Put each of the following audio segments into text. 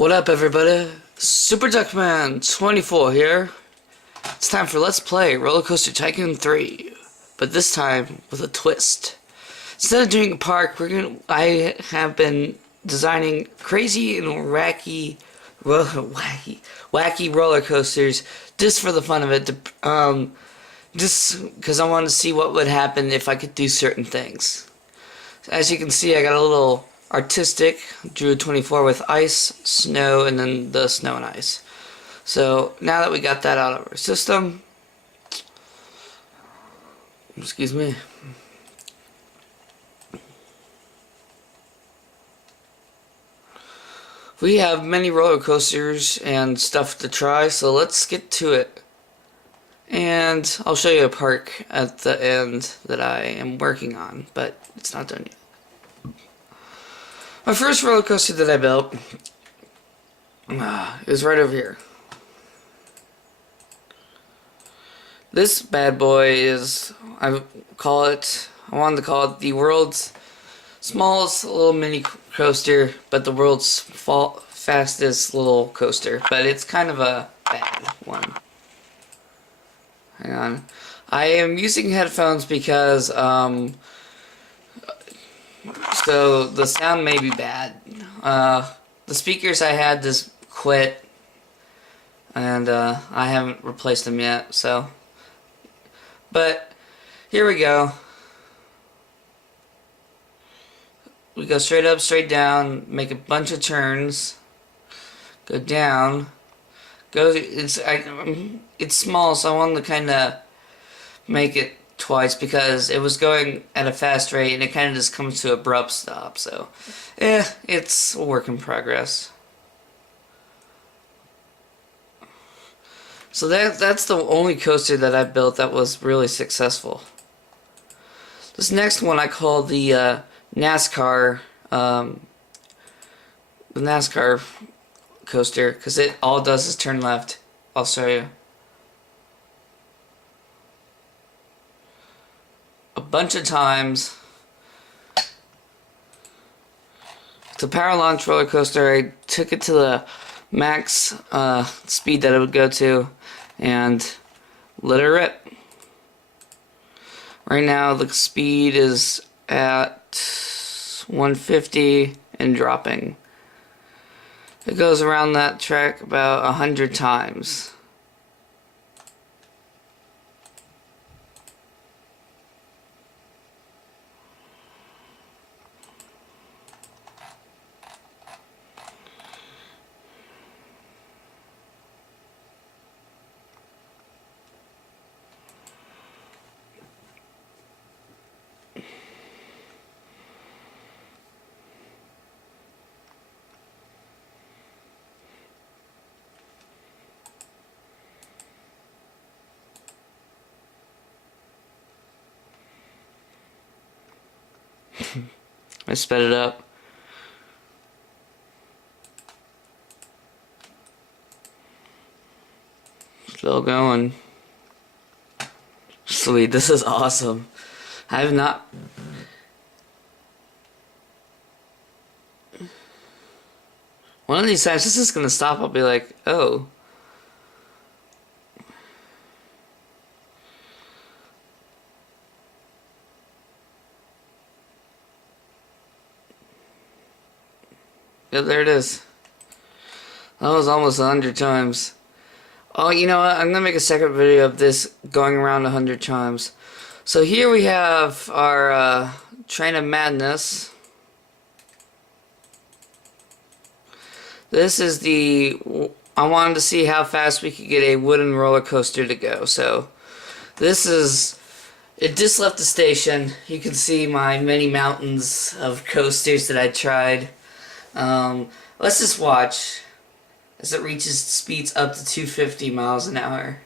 What up, everybody? Super Duckman 24 here. It's time for Let's Play Rollercoaster Tycoon 3, but this time with a twist. Instead of doing a park, I have been designing crazy and wacky roller coasters just for the fun of it. Just because I wanted to see what would happen if I could do certain things. As you can see, I got a little artistic, drew a 24 with ice, snow, and then the snow and ice. So now that we got that out of our system, excuse me, we have many roller coasters and stuff to try, so let's get to it. And I'll show you a park at the end that I am working on, but it's not done yet. My first roller coaster that I built is right over here. This bad boy is, I wanted to call it the world's smallest little mini coaster, but the world's fastest little coaster. But it's kind of a bad one. Hang on. I am using headphones because, so the sound may be bad. The speakers I had just quit, and I haven't replaced them yet, so. But here we go. We go straight up, straight down, make a bunch of turns, go down, it's small, so I wanted to kind of make it twice because it was going at a fast rate and it kind of just comes to an abrupt stop, so it's a work in progress. So that's the only coaster that I built that was really successful. This next one I call the NASCAR coaster, because it all does is turn left. I'll show you. A bunch of times. The Power Launch roller coaster, I took it to the max speed that it would go to and let it rip. Right now the speed is at 150 and dropping. It goes around that track about 100 times. I sped it up. Still going. Sweet, this is awesome. I have not... One of these times this is gonna stop, I'll be like, oh. Yep, there it is. That was almost 100 times. Oh, you know what? I'm gonna make a second video of this going around 100 times. So here we have our Train of Madness. This is I wanted to see how fast we could get a wooden roller coaster to go. So this is, it just left the station. You can see my many mountains of coasters that I tried. Let's just watch as it reaches speeds up to 250 miles an hour.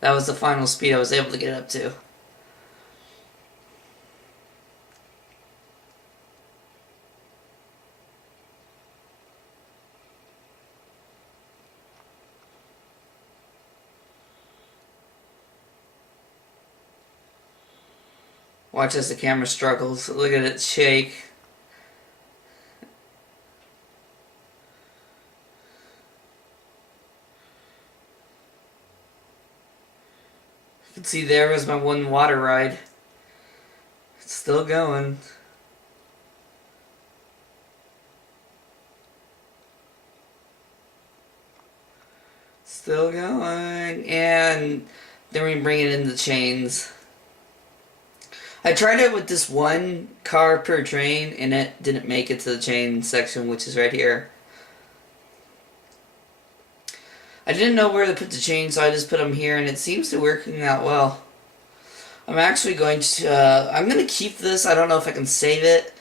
That was the final speed I was able to get up to. Watch as the camera struggles. Look at it shake. can see there was my one water ride. It's still going. Still going. And then we bring it into chains. I tried it with this one car per train, and it didn't make it to the chain section, which is right here. I didn't know where to put the chains, so I just put them here, and it seems to be working out well. I'm actually going to, I'm going to keep this. I don't know if I can save it,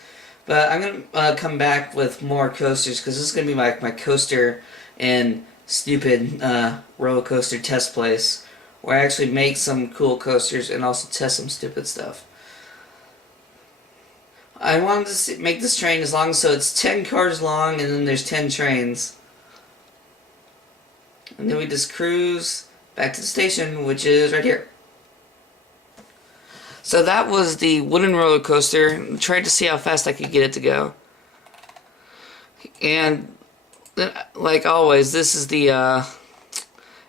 but I'm going to come back with more coasters, because this is going to be my coaster and stupid roller coaster test place, where I actually make some cool coasters and also test some stupid stuff. I wanted to make this train as long, so it's 10 cars long, and then there's 10 trains. And then we just cruise back to the station, which is right here. So that was the wooden roller coaster. I tried to see how fast I could get it to go. And like always, this is the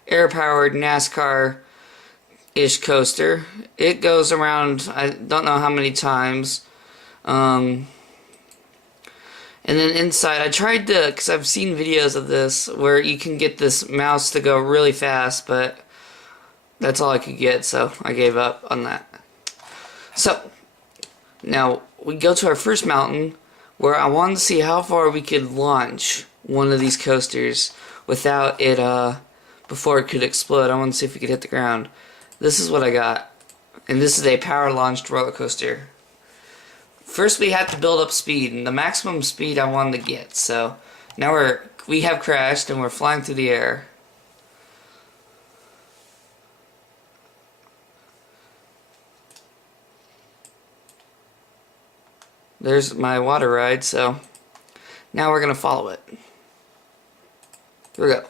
air-powered NASCAR-ish coaster. It goes around, I don't know how many times. And then inside, I tried to, because I've seen videos of this, where you can get this mouse to go really fast, but that's all I could get, so I gave up on that. So, now, we go to our first mountain, where I wanted to see how far we could launch one of these coasters without it, before it could explode. I wanted to see if we could hit the ground. This is what I got, and this is a power-launched roller coaster. First we have to build up speed, and the maximum speed I wanted to get, so now we have crashed and we're flying through the air. There's my water ride, so now we're gonna follow it. Here we go.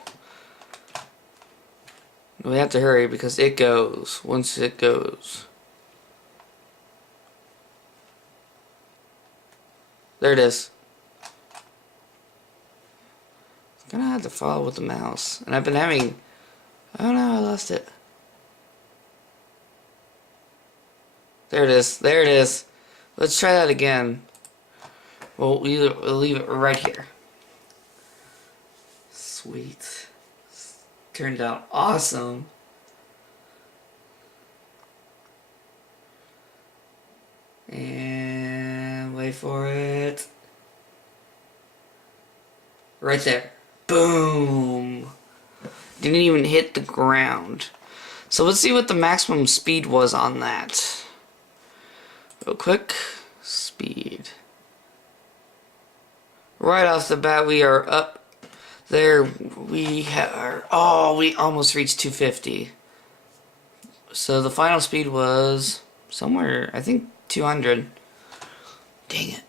We have to hurry because it goes once it goes. There it is. I'm gonna have to follow with the mouse. And I've been having... Oh no, I lost it. There it is. There it is. Let's try that again. We'll leave it right here. Sweet. Turned out awesome. And wait for it. Right there. Boom. Didn't even hit the ground. So let's see what the maximum speed was on that. Real quick. Speed. Right off the bat we are up there. We almost reached 250. So the final speed was somewhere, I think 200. Dang it.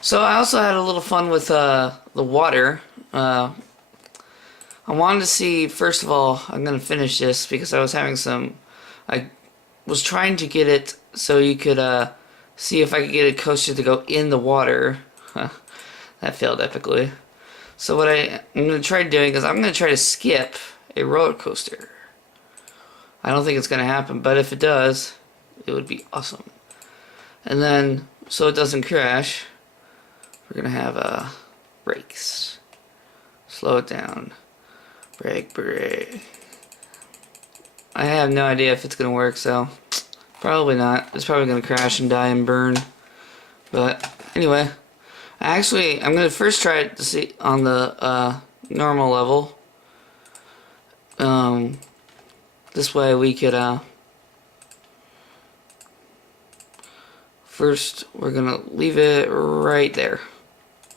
So I also had a little fun with the water. I wanted to see, first of all, I'm going to finish this because I was having some... I was trying to get it so you could see if I could get a coaster to go in the water. That failed epically. So what I'm going to try doing is I'm going to try to skip a roller coaster. I don't think it's going to happen, but if it does, it would be awesome. And then, so it doesn't crash, we're going to have brakes. Slow it down. Brake, brake. I have no idea if it's going to work, so probably not. It's probably going to crash and die and burn. But anyway, I'm going to first try it to see on the normal level. This way we could first we're going to leave it right there.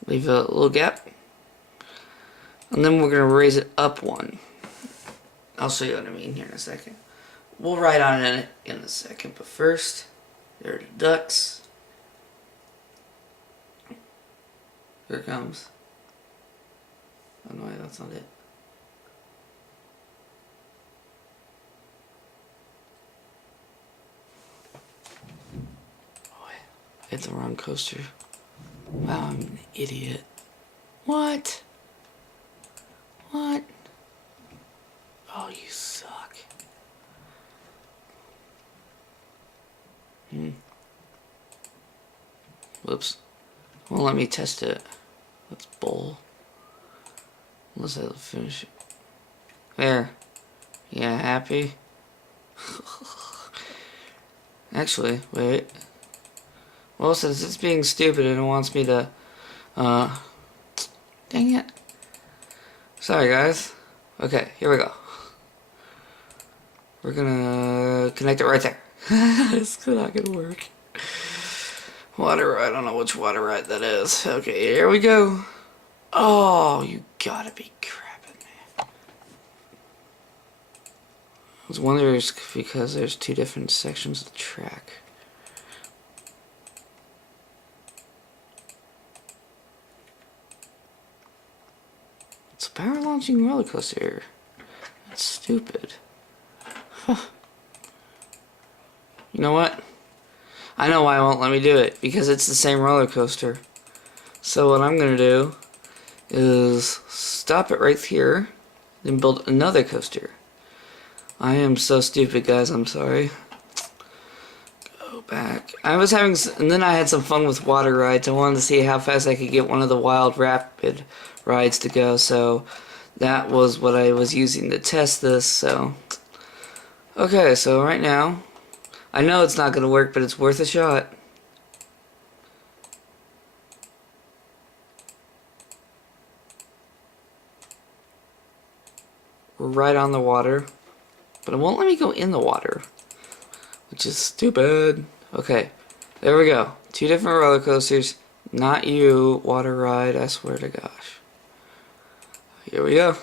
Leave a little gap. And then we're going to raise it up one. I'll show you what I mean here in a second. We'll ride on it in a second, but first, there are the ducks. Here it comes. Oh no, that's not it. Oh, I hit the wrong coaster. Wow, I'm an idiot. What? What? Oh, you suck. Whoops. Won't let me test it. Let's bowl. Unless I finish it. There. Yeah, happy? Actually, wait. Well, since it's being stupid and it wants me to, dang it. Sorry, guys. Okay, here we go. We're gonna connect it right there. It's not gonna work. Water, I don't know which water ride that is. Okay, here we go. Oh, you gotta be crapping me. I was wondering if it's because there's two different sections of the track. It's a power launching roller coaster. That's stupid. Huh. You know what? I know why it won't let me do it. Because it's the same roller coaster. So what I'm gonna do is stop it right here, then build another coaster. I am so stupid, guys. I'm sorry. Go back. And then I had some fun with water rides. I wanted to see how fast I could get one of the wild rapid rides to go. So that was what I was using to test this. So okay, so right now, I know it's not gonna work, but it's worth a shot. We're right on the water, but it won't let me go in the water, which is stupid. Okay, there we go. Two different roller coasters. Not you, water ride, I swear to gosh. Here we go.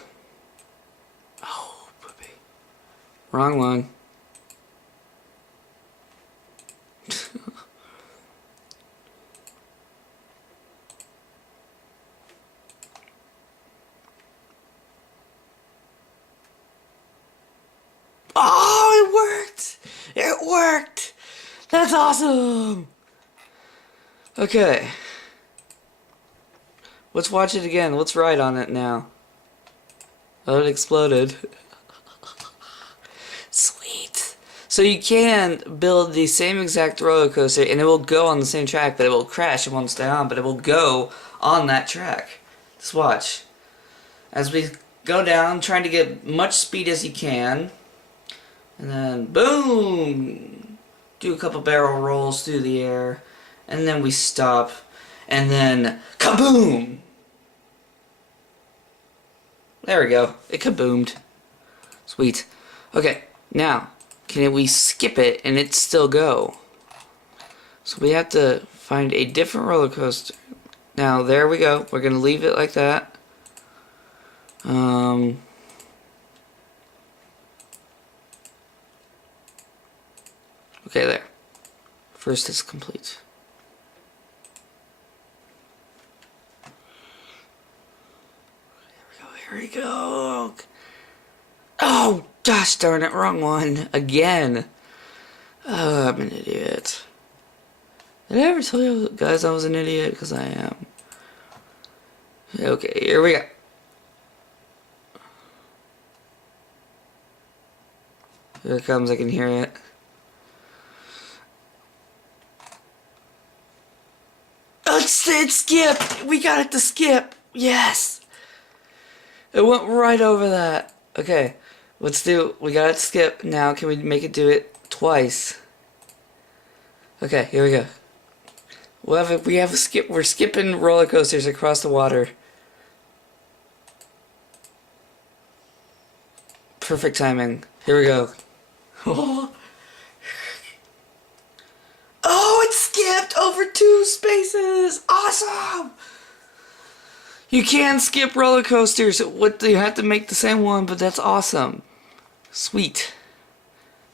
Oh, poopy. Wrong one. Oh, it worked! It worked! That's awesome! Okay. Let's watch it again. Let's ride on it now. Oh, it exploded. Sweet. So you can build the same exact roller coaster and it will go on the same track, but it will crash. It won't stay on, but it will go on that track. Just watch. As we go down, trying to get much speed as you can. And then, boom! Do a couple barrel rolls through the air. And then we stop. And then, kaboom! There we go. It kaboomed. Sweet. Okay, now, can we skip it and it still go? So we have to find a different roller coaster. Now, there we go. We're going to leave it like that. Okay, there. First is complete. Here we go. Oh, gosh darn it, wrong one. Again. Oh, I'm an idiot. Did I ever tell you guys I was an idiot? Because I am. Okay, here we go. Here it comes, I can hear it. Oh, it skipped! We got it to skip! Yes! It went right over that. Okay, let's do, we got it to skip. Now can we make it do it twice? Okay, here we go. We have a skip, we're skipping roller coasters across the water. Perfect timing. Here we go. Oh, it skipped over 2 spaces! Awesome! You can skip roller coasters. You have to make the same one, but that's awesome. Sweet.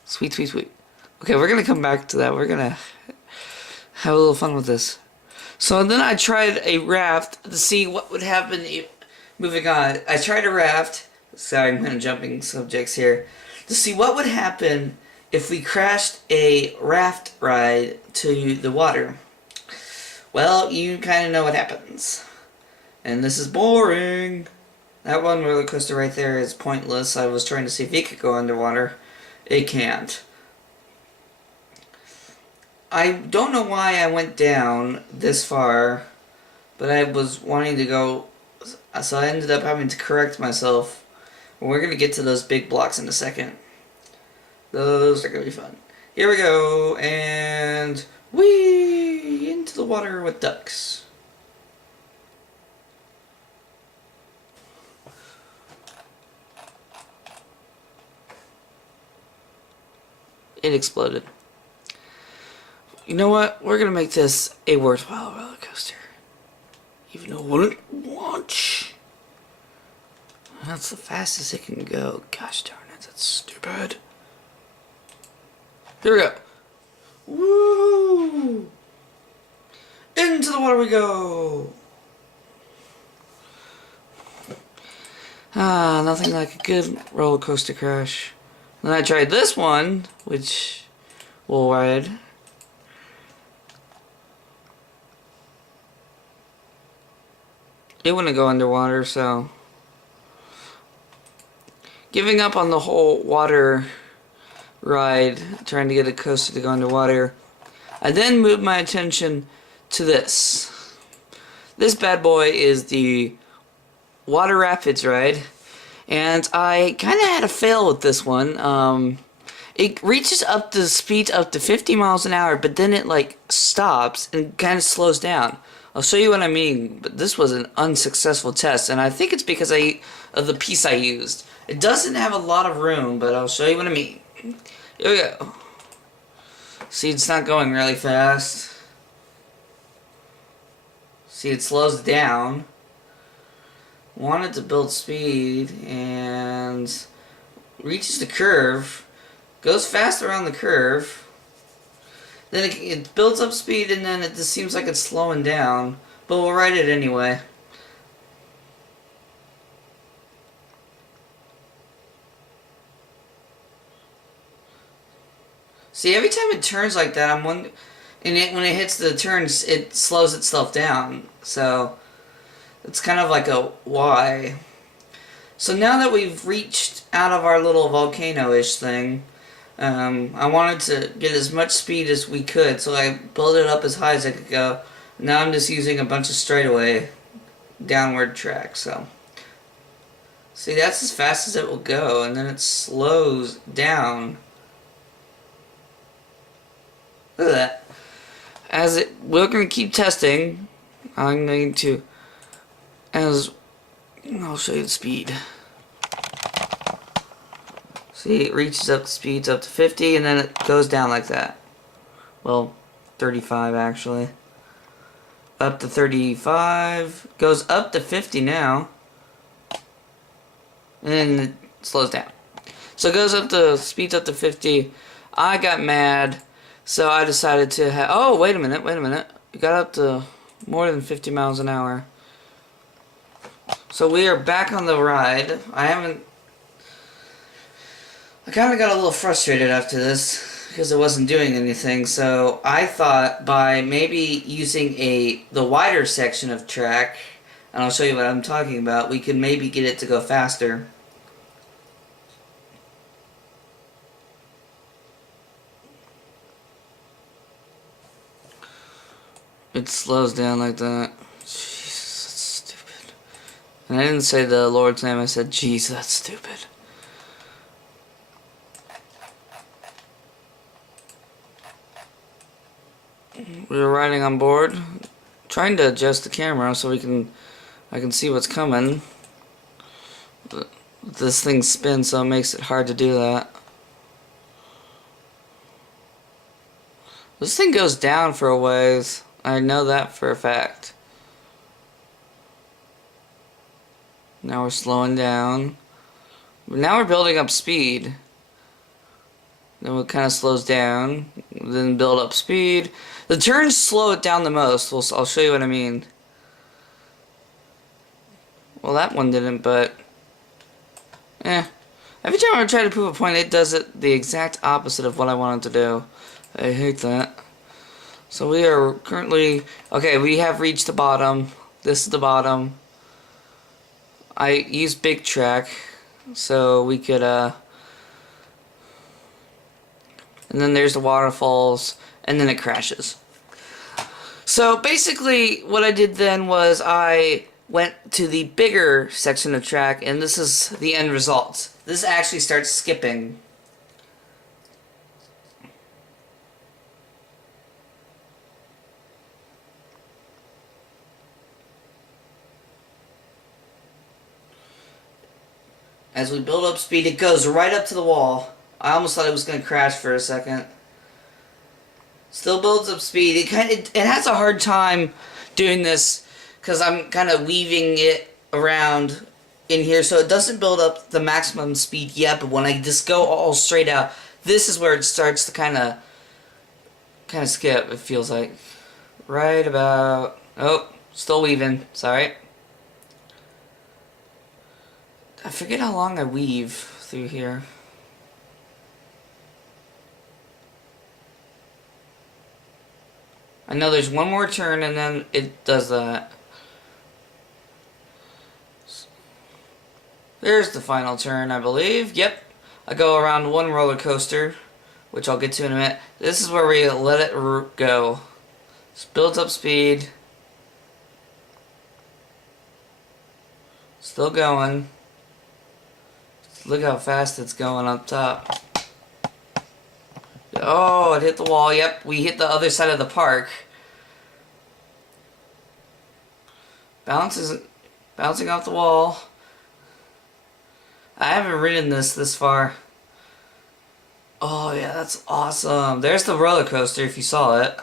Sweet, sweet, sweet. Okay, we're gonna come back to that. We're gonna have a little fun with this. So then I tried a raft to see what would happen if, moving on. I tried a raft. Sorry, I'm kind of jumping subjects here. To see what would happen if we crashed a raft ride to the water. Well, you kind of know what happens. And this is boring. That one roller coaster right there is pointless. I was trying to see if it could go underwater. It can't. I don't know why I went down this far, but I was wanting to go, so I ended up having to correct myself. We're going to get to those big blocks in a second. Those are going to be fun. Here we go, and whee! Into the water with ducks. It exploded. You know what? We're going to make this a worthwhile roller coaster. Even though I wouldn't watch. That's the fastest it can go. Gosh darn it, that's stupid. Here we go. Woo! Into the water we go! Ah, nothing like a good roller coaster crash. Then I tried this one, which we'll ride. It wouldn't go underwater, so giving up on the whole water ride, trying to get a coaster to go underwater. I then moved my attention to this. This bad boy is the Water Rapids ride, and I kind of had a fail with this one. It reaches up the speed up to 50 miles an hour, but then it like stops and kind of slows down. I'll show you what I mean, but this was an unsuccessful test, and I think it's because of the piece I used. It doesn't have a lot of room, but I'll show you what I mean. Here we go. See, it's not going really fast. See, it slows down. Wanted to build speed, and reaches the curve. Goes fast around the curve. Then it builds up speed, and then it just seems like it's slowing down. But we'll ride it anyway. See, every time it turns like that, when it hits the turns, it slows itself down. So it's kind of like a why. So now that we've reached out of our little volcano-ish thing, I wanted to get as much speed as we could, so I built it up as high as I could go. Now I'm just using a bunch of straightaway downward track. So see, that's as fast as it will go, and then it slows down. Look at that. We're going to keep testing. I'm going to, I'll show you the speed. See, it reaches up to speeds up to 50, and then it goes down like that. Well, 35 actually. Up to 35, goes up to 50 now, and then it slows down. So it goes up to, speeds up to 50. I got mad. So I decided to have, oh, wait a minute. It got up to more than 50 miles an hour. So we are back on the ride. I kind of got a little frustrated after this because it wasn't doing anything. So I thought by maybe using the wider section of track, and I'll show you what I'm talking about, we could maybe get it to go faster. It slows down like that. Jesus, that's stupid. And I didn't say the Lord's name, I said, jeez, that's stupid. We were riding on board, trying to adjust the camera so I can see what's coming. But this thing spins, so it makes it hard to do that. This thing goes down for a ways. I know that for a fact. Now we're slowing down. Now we're building up speed. Then it kind of slows down. Then build up speed. The turns slow it down the most. I'll show you what I mean. Well, that one didn't, but every time I try to prove a point, it does it the exact opposite of what I want it to do. I hate that. So we are currently, okay, we have reached the bottom. This is the bottom. I used big track so we could and then there's the waterfalls, and then it crashes. So basically what I did then was I went to the bigger section of track, and this is the end result. This actually starts skipping. As we build up speed, it goes right up to the wall. I almost thought it was going to crash for a second. Still builds up speed. It has a hard time doing this because I'm kind of weaving it around in here, so it doesn't build up the maximum speed yet. But when I just go all straight out, this is where it starts to kind of skip. It feels like right about. Oh, still weaving. Sorry. I forget how long I weave through here. I know there's one more turn and then it does that. There's the final turn, I believe. Yep. I go around one roller coaster, which I'll get to in a minute. This is where we let it go. Just builds up speed. Still going. Look how fast it's going up top. Oh, it hit the wall. Yep, we hit the other side of the park. Bouncing off the wall. I haven't ridden this far. Oh yeah, that's awesome. There's the roller coaster if you saw it.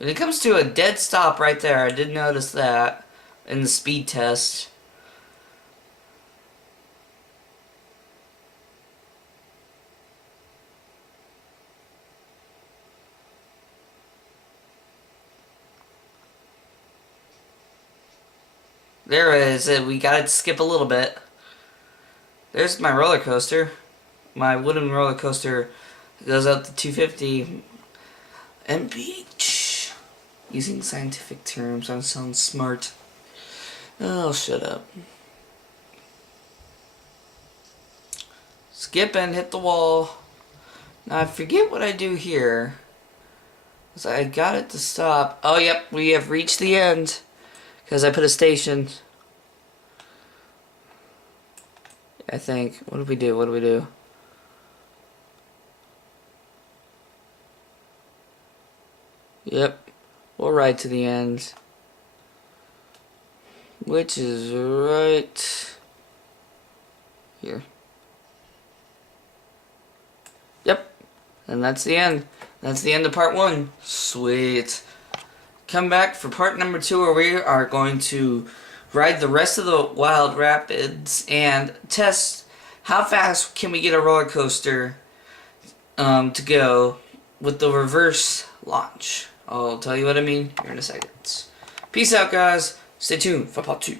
And it comes to a dead stop right there. I did notice that in the speed test. There it is. We got to skip a little bit. There's my roller coaster. My wooden roller coaster goes up to 250 mph. Using scientific terms, I sound smart. Oh, shut up. Skip and hit the wall. Now I forget what I do here. So I got it to stop. Oh, yep, we have reached the end. Because I put a station. I think. What did we do? What do we do? Yep. We'll ride to the end. Which is right here. Yep. And that's the end. That's the end of part 1. Sweet. Come back for part number 2 where we are going to ride the rest of the Wild Rapids and test how fast can we get a roller coaster to go with the reverse launch. I'll tell you what I mean here in a second. Peace out, guys. Stay tuned for part 2.